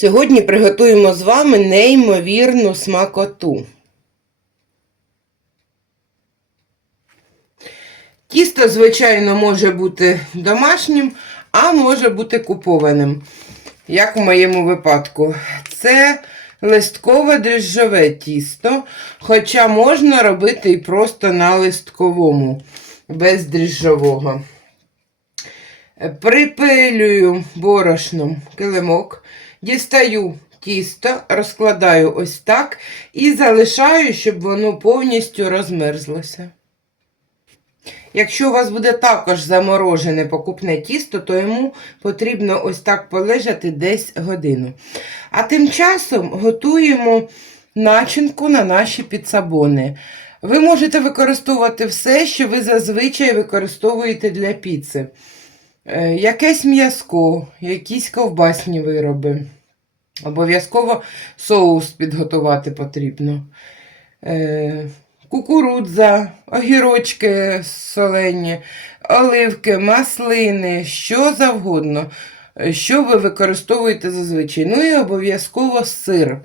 Сьогодні приготуємо з вами неймовірну смакоту. Тісто, звичайно, може бути домашнім, а може бути купованим, як в моєму випадку. Це листкове дріжджове тісто, хоча можна робити і просто на листковому, без дріжджового. Припилюю борошном килимок, дістаю тісто, розкладаю ось так і залишаю, щоб воно повністю розмерзлося. Якщо у вас буде також заморожене покупне тісто, то йому потрібно ось так полежати десь годину. А тим часом готуємо начинку на наші підсабони. Ви можете використовувати все, що ви зазвичай використовуєте для піци. Е, Якесь м'язко, якісь ковбасні вироби. Обов'язково соус підготувати потрібно. Е, Кукурудза, огірочки солені, оливки, маслини, що завгодно, що ви використовуєте зазвичай. Ну і обов'язково сир.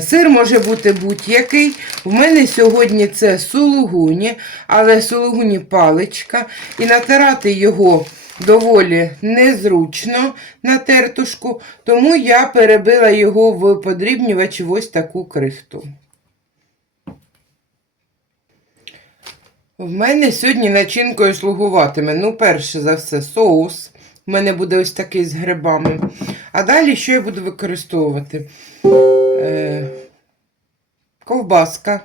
Сир може бути будь-який. В мене сьогодні це сулугуні, але сулугуні паличка. І натирати його доволі незручно на тертушку, тому я перебила його в подрібнювач в ось таку крихту. В мене сьогодні начинкою слугуватиме, ну, перше за все, соус. У мене буде ось такий з грибами. А далі що я буду використовувати? Е, ковбаска.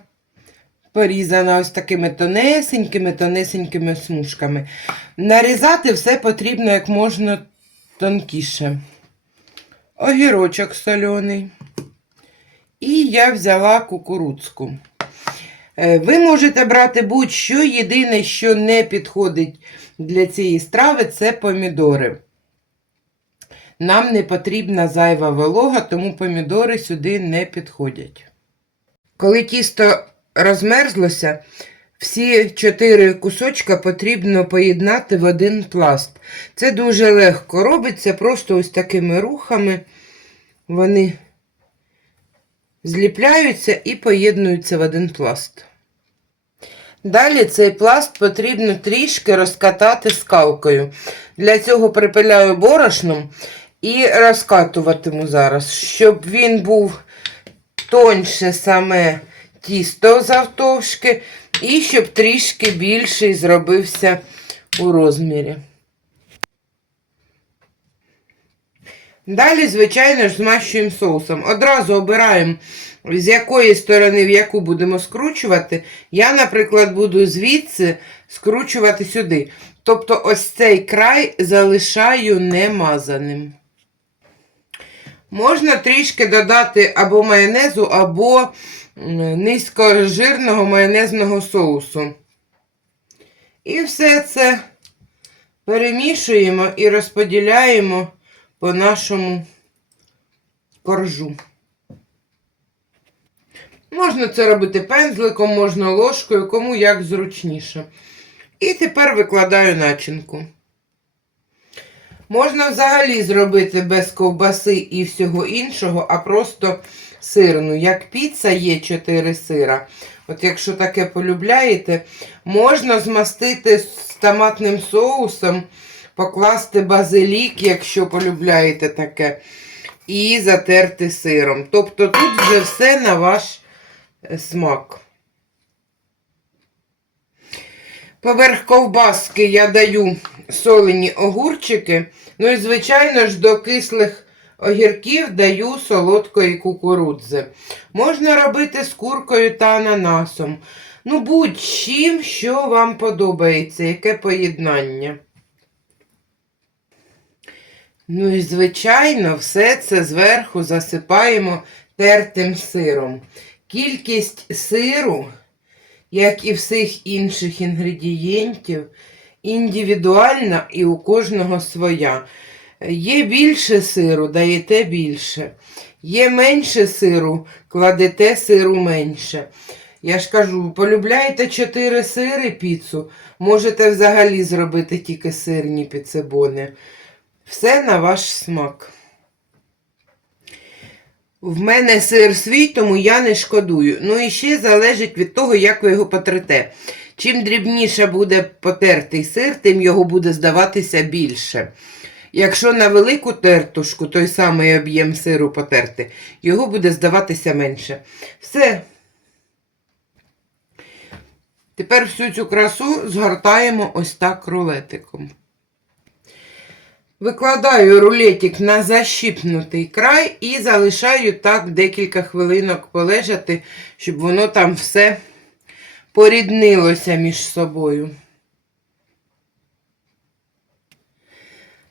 Порізана ось такими тонесенькими, тонесенькими смужками. Нарізати все потрібно як можна тонкіше. Огірочок соляний. І я взяла кукурудзку. Е, Ви можете брати будь-що. Єдине, що не підходить для цієї страви, це помідори. Нам не потрібна зайва волога, тому помідори сюди не підходять. Коли тісто розмерзлося, всі чотири кусочка потрібно поєднати в один пласт. Це дуже легко робиться, просто ось такими рухами вони зліпляються і поєднуються в один пласт. Далі цей пласт потрібно трішки розкатати скалкою. Для цього припиляю борошном і розкатуватиму зараз, щоб він був тоньше саме тісто завтовшки, і щоб трішки більший зробився у розмірі. Далі, звичайно ж, змащуємо соусом. Одразу обираємо, з якої сторони в яку будемо скручувати. Я, наприклад, буду звідси скручувати сюди. Тобто ось цей край залишаю немазаним. Можна трішки додати або майонезу, або низькожирного майонезного соусу. І все це перемішуємо і розподіляємо по нашому коржу. Можна це робити пензликом, можна ложкою, кому як зручніше. І тепер викладаю начинку. Можна взагалі зробити без ковбаси і всього іншого, а просто сирну. Як піца є 4 сира. От якщо таке полюбляєте, можна змастити з томатним соусом, покласти базилік, якщо полюбляєте таке, і затерти сиром. Тобто тут вже все на ваш е, смак. Поверх ковбаски я даю солені огурчики. Ну і, звичайно ж, до кислих огірків даю солодкої кукурудзи. Можна робити з куркою та ананасом. Ну, будь-чим, що вам подобається, яке поєднання. Ну і, звичайно, все це зверху засипаємо тертим сиром. Кількість сиру, як і всіх інших інгредієнтів, індивідуальна і у кожного своя. Є більше сиру, даєте більше. Є менше сиру, кладете сиру менше. Я ж кажу, полюбляєте 4 сири піцу, можете взагалі зробити тільки сирні піцебони. Все на ваш смак. В мене сир свій, тому я не шкодую. Ну і ще залежить від того, як ви його потрете. Чим дрібніше буде потертий сир, тим його буде здаватися більше. Якщо на велику тертушку той самий об'єм сиру потерти, його буде здаватися менше. Все. Тепер всю цю красу згортаємо ось так рулетиком. Викладаю рулетик на защіпнутий край і залишаю так декілька хвилинок полежати, щоб воно там все поріднилося між собою.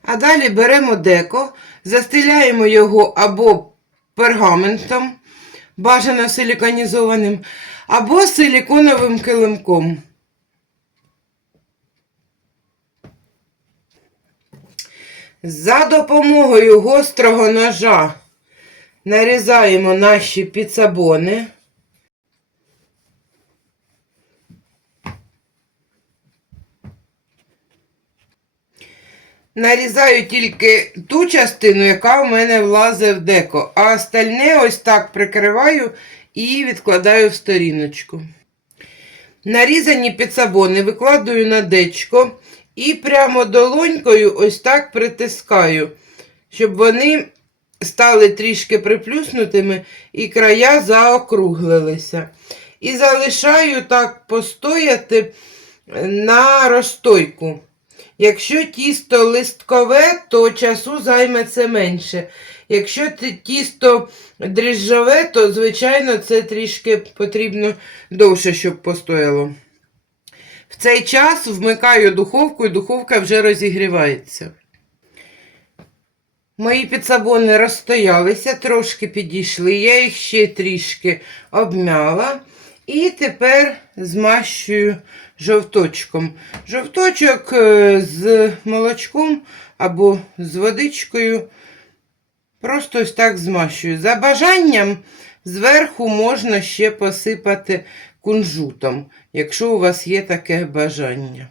А далі беремо деко, застеляємо його або пергаментом, бажано силіконізованим, або силіконовим килимком. За допомогою гострого ножа нарізаємо наші піцабони. Нарізаю тільки ту частину, яка у мене влазить в деко, а остальне ось так прикриваю і відкладаю в сторіночку. Нарізані піцабони викладаю на дечко і прямо долонькою ось так притискаю, щоб вони стали трішки приплюснутими і края заокруглилися. І залишаю так постояти на розстойку. Якщо тісто листкове, то часу займе це менше. Якщо тісто дріжджове, то, звичайно, це трішки потрібно довше, щоб постояло. Цей час вмикаю духовку і духовка вже розігрівається. Мої підсабони розстоялися, трошки підійшли, я їх ще трішки обмяла. І тепер змащую жовточком. Жовточок е, з молочком або з водичкою. Просто ось так змащую. За бажанням зверху можна ще посипати кунжутом, якщо у вас є таке бажання.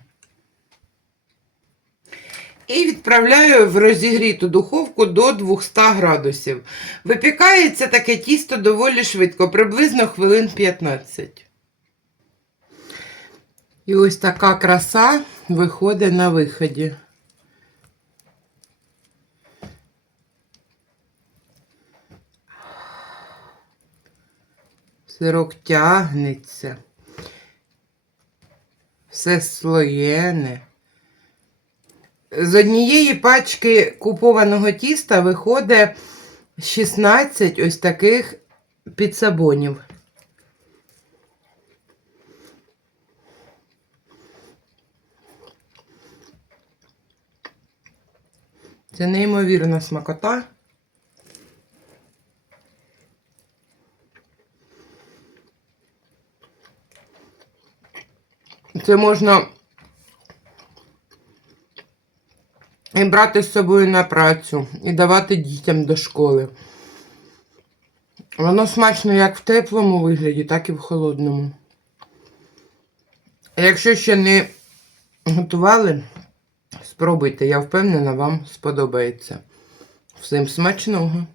І відправляю в розігріту духовку до 200 градусів. Випікається таке тісто доволі швидко, приблизно хвилин 15. І ось така краса виходить на виході. Сирок тягнеться. Все слоєне. З однієї пачки купованого тіста виходить 16 ось таких підсабонів. Це неймовірна смакота. Це можна і брати з собою на працю, і давати дітям до школи. Воно смачно як в теплому вигляді, так і в холодному. А якщо ще не готували, спробуйте, я впевнена, вам сподобається. Всім смачного!